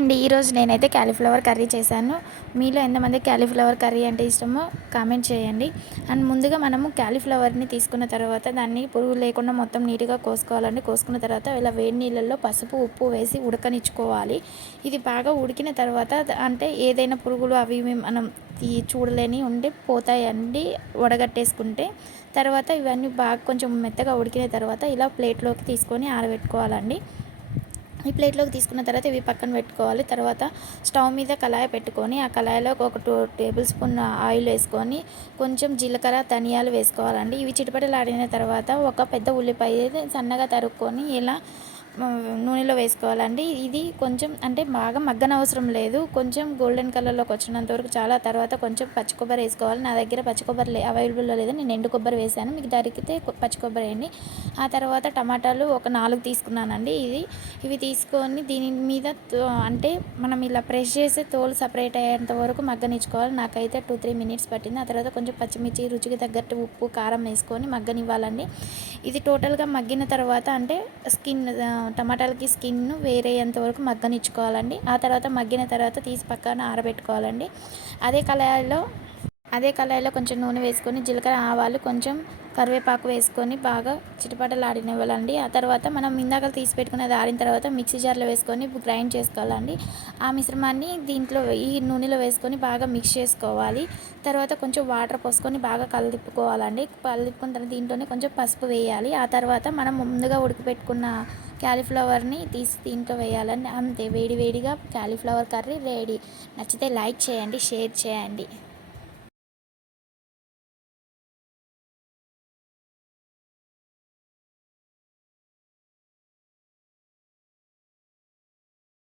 అండి. ఈరోజు నేనైతే క్యాలీఫ్లవర్ కర్రీ చేశాను. మీలో ఎంతమందికి క్యాలీఫ్లవర్ కర్రీ అంటే ఇష్టమో కామెంట్ చేయండి. అండ్ ముందుగా మనము క్యాలీఫ్లవర్‌ని తీసుకున్న తర్వాత దాన్ని పురుగు లేకుండా మొత్తం నీట్‌గా కోసుకోవాలండి. కోసుకున్న తర్వాత ఇలా వేడి నీళ్ళల్లో పసుపు, ఉప్పు వేసి ఉడకనిచ్చుకోవాలి. ఇది బాగా ఉడికిన తర్వాత అంటే ఏదైనా పురుగులు అవి ఇవి మనం చూడలేని ఉండి పోతాయండి వడగట్టేసుకుంటే. తర్వాత ఇవన్నీ బాగా కొంచెం మెత్తగా ఉడికిన తర్వాత ఇలా ప్లేట్‌లోకి తీసుకొని ఆరబెట్టుకోవాలండి. ఈ ప్లేట్లోకి తీసుకున్న తర్వాత ఇవి పక్కన పెట్టుకోవాలి. తర్వాత స్టవ్ మీద కళాయి పెట్టుకొని ఆ కళాయిలో ఒక 2 టేబుల్ స్పూన్ ఆయిల్ వేసుకొని కొంచెం జీలకర్ర, ధనియాలు వేసుకోవాలండి. ఇవి చిటపటలాడిన తర్వాత ఒక పెద్ద ఉల్లిపాయ సన్నగా తరుక్కొని ఇలా నూనెలో వేసుకోవాలండి. ఇది కొంచెం అంటే బాగా మగ్గనవసరం లేదు. కొంచెం గోల్డెన్ కలర్‌లోకి వచ్చినంత వరకు చాలా తర్వాత కొంచెం పచ్చి కొబ్బరి వేసుకోవాలి. నా దగ్గర పచ్చి కొబ్బరి అవైలబుల్‌లో లేదు. నేను ఎండు కొబ్బరి వేశాను. మీకు దొరికితే పచ్చి కొబ్బరి వేయండి. ఆ తర్వాత టమాటాలు ఒక 4 తీసుకున్నానండి. ఇవి తీసుకొని దీని మీద అంటే మనం ఇలా ప్రెస్ చేసి తోలు సపరేట్ అయ్యేంత వరకు మగ్గనిచ్చుకోవాలి. నాకైతే 2-3 మినిట్స్ పట్టింది. ఆ తర్వాత కొంచెం పచ్చిమిర్చి, రుచికి తగ్గట్టు ఉప్పు, కారం వేసుకొని మగ్గనివ్వాలండి. ఇది టోటల్గా మగ్గిన తర్వాత అంటే టమాటాలకి స్కిన్ వేరేంత వరకు మగ్గనిచ్చుకోవాలండి. ఆ తర్వాత మగ్గిన తర్వాత తీసి పక్కన ఆరబెట్టుకోవాలండి. అదే కళాయిలో అదే కళాయిలో కొంచెం నూనె వేసుకొని జీలకర్ర, ఆవాలు, కొంచెం కరివేపాకు వేసుకొని బాగా చిటపటలాడనివ్వాలండి. ఆ తర్వాత మనం ఇందాక తీసి పెట్టుకున్నది ఆరిన తర్వాత మిక్సీ జార్లో వేసుకొని గ్రైండ్ చేసుకోవాలండి. ఆ మిశ్రమాన్ని దీంట్లో ఈ నూనెలో వేసుకొని బాగా మిక్స్ చేసుకోవాలి. తర్వాత కొంచెం వాటర్ పోసుకొని బాగా కలుపుకోవాలండి. కలుపుకున్న తర్వాత దీంట్లోనే కొంచెం పసుపు వేయాలి. ఆ తర్వాత మనం ముందుగా ఉడకపెట్టుకున్న క్యాలీఫ్లవర్ని తీసి దీంట్లో వేయాలండి. అంతే, వేడి వేడిగా క్యాలీఫ్లవర్ కర్రీ రెడీ. నచ్చితే లైక్ చేయండి, షేర్ చేయండి.